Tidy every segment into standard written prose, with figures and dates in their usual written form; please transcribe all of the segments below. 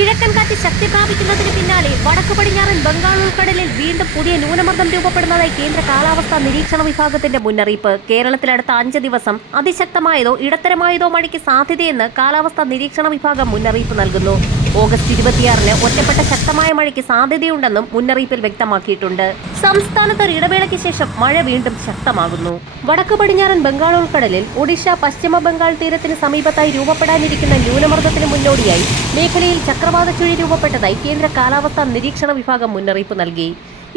കിഴക്കൻ കാറ്റ് ശക്തി പ്രാപിക്കുന്നതിന് പിന്നാലെ വടക്കു പടിഞ്ഞാറൻ ബംഗാൾ ഉൾക്കടലിൽ വീണ്ടും പുതിയ ന്യൂനമർദ്ദം രൂപപ്പെടുന്നതായി കേന്ദ്ര കാലാവസ്ഥാ നിരീക്ഷണ വിഭാഗത്തിന്റെ മുന്നറിയിപ്പ്. കേരളത്തിൽ അടുത്ത 5 ദിവസം അതിശക്തമായതോ ഇടത്തരമായതോ മഴയ്ക്ക് സാധ്യതയെന്ന് കാലാവസ്ഥാ നിരീക്ഷണ വിഭാഗം മുന്നറിയിപ്പ് നൽകുന്നു. ഓഗസ്റ്റ് 26-ന് ഒറ്റപ്പെട്ട ശക്തമായ മഴയ്ക്ക് സാധ്യതയുണ്ടെന്നും മുന്നറിയിപ്പിൽ വ്യക്തമാക്കിയിട്ടുണ്ട്. സംസ്ഥാനത്ത് ഒരു ഇടവേളയ്ക്ക് ശേഷം മഴ വീണ്ടും ശക്തമാകുന്നു. വടക്കു പടിഞ്ഞാറൻ ബംഗാൾ ഉൾക്കടലിൽ ഒഡീഷ പശ്ചിമ ബംഗാൾ തീരത്തിന് സമീപത്തായി രൂപപ്പെടാനിരിക്കുന്ന ന്യൂനമർദ്ദത്തിന് മുന്നോടിയായി മേഖലയിൽ ചക്രവാത ചുഴി രൂപപ്പെട്ടതായി കേന്ദ്ര കാലാവസ്ഥാ നിരീക്ഷണ വിഭാഗം മുന്നറിയിപ്പ് നൽകി.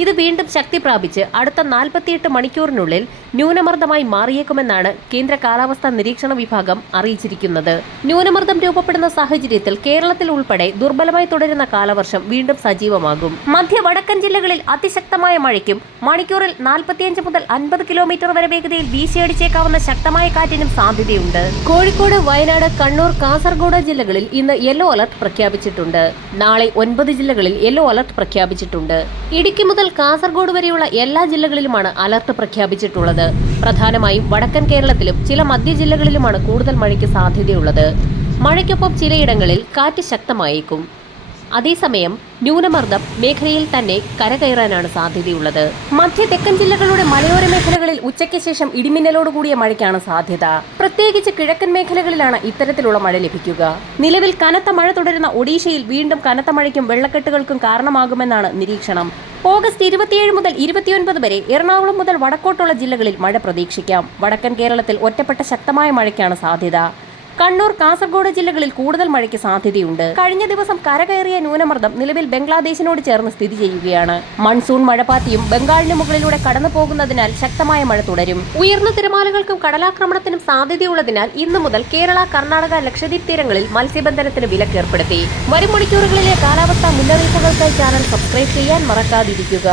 ഇത് വീണ്ടും ശക്തി പ്രാപിച്ച് അടുത്ത 48 മണിക്കൂറിനുള്ളിൽ ന്യൂനമർദ്ദമായി മാറിയേക്കുമെന്നാണ് കേന്ദ്ര കാലാവസ്ഥാ നിരീക്ഷണ വിഭാഗം അറിയിച്ചിരിക്കുന്നത്. ന്യൂനമർദ്ദം രൂപപ്പെടുന്ന സാഹചര്യത്തിൽ കേരളത്തിൽ ഉൾപ്പെടെ ദുർബലമായി തുടരുന്ന കാലവർഷം വീണ്ടും സജീവമാകും. മധ്യ വടക്കൻ ജില്ലകളിൽ അതിശക്തമായ മഴയ്ക്കും മണിക്കൂറിൽ 45 മുതൽ 50 കിലോമീറ്റർ വരെ വേഗതയിൽ വീശിയടിച്ചേക്കാവുന്ന ശക്തമായ കാറ്റിനും സാധ്യതയുണ്ട്. കോഴിക്കോട്, വയനാട്, കണ്ണൂർ, കാസർഗോഡ് ജില്ലകളിൽ ഇന്ന് യെല്ലോ അലർട്ട് പ്രഖ്യാപിച്ചിട്ടുണ്ട്. നാളെ 9 ജില്ലകളിൽ യെല്ലോ അലർട്ട് പ്രഖ്യാപിച്ചിട്ടുണ്ട്. ഇടുക്കി മുതൽ കാസർഗോഡ് വരെയുള്ള എല്ലാ ജില്ലകളിലുമാണ് അലർട്ട് പ്രഖ്യാപിച്ചിട്ടുള്ളത്. പ്രധാനമായും വടക്കൻ കേരളത്തിലും ചില മധ്യ ജില്ലകളിലുമാണ് കൂടുതൽ മഴയ്ക്ക് സാധ്യതയുള്ളത്. മഴയ്ക്കൊപ്പം ചിലയിടങ്ങളിൽ കാറ്റ് ശക്തമായേക്കും. അതേസമയം ന്യൂനമർദ്ദം മേഖലയിൽ തന്നെ കരകയറാനാണ് സാധ്യതയുള്ളത്. മധ്യ തെക്കൻ ജില്ലകളുടെ മലയോര മേഖലകളിൽ ഉച്ചയ്ക്ക് ശേഷം ഇടിമിന്നലോടുകൂടിയ മഴയ്ക്കാണ് സാധ്യത. പ്രത്യേകിച്ച് കിഴക്കൻ മേഖലകളിലാണ് ഇത്തരത്തിലുള്ള മഴ ലഭിക്കുക. നിലവിൽ കനത്ത മഴ തുടരുന്ന ഒഡീഷയിൽ വീണ്ടും കനത്ത മഴയ്ക്കും വെള്ളക്കെട്ടുകൾക്കും കാരണമാകുമെന്നാണ് നിരീക്ഷണം. ഓഗസ്റ്റ് 27 മുതൽ 29 വരെ എറണാകുളം മുതൽ വടക്കോട്ടുള്ള ജില്ലകളിൽ മഴ പ്രതീക്ഷിക്കാം. വടക്കൻ കേരളത്തിൽ ഒറ്റപ്പെട്ട ശക്തമായ മഴയ്ക്കാണ് സാധ്യത. കണ്ണൂർ, കാസർഗോഡ് ജില്ലകളിൽ കൂടുതൽ മഴയ്ക്ക് സാധ്യതയുണ്ട്. കഴിഞ്ഞ ദിവസം കരകയറിയ ന്യൂനമർദ്ദം നിലവിൽ ബംഗ്ലാദേശിനോട് ചേർന്ന് സ്ഥിതി ചെയ്യുകയാണ്. മൺസൂൺ മഴപ്പാത്തിയും ബംഗാളിന് മുകളിലൂടെ കടന്നു പോകുന്നതിനാൽ ശക്തമായ മഴ തുടരും. ഉയർന്ന തിരമാലകൾക്കും കടലാക്രമണത്തിനും സാധ്യതയുള്ളതിനാൽ ഇന്നു മുതൽ കേരള, കർണാടക, ലക്ഷദ്വീപ് തീരങ്ങളിൽ മത്സ്യബന്ധനത്തിന് വിലക്കേർപ്പെടുത്തി. വരും മണിക്കൂറുകളിലെ കാലാവസ്ഥാ മുന്നറിയിപ്പുകൾക്കായി ചാനൽ സബ്സ്ക്രൈബ് ചെയ്യാൻ മറക്കാതിരിക്കുക.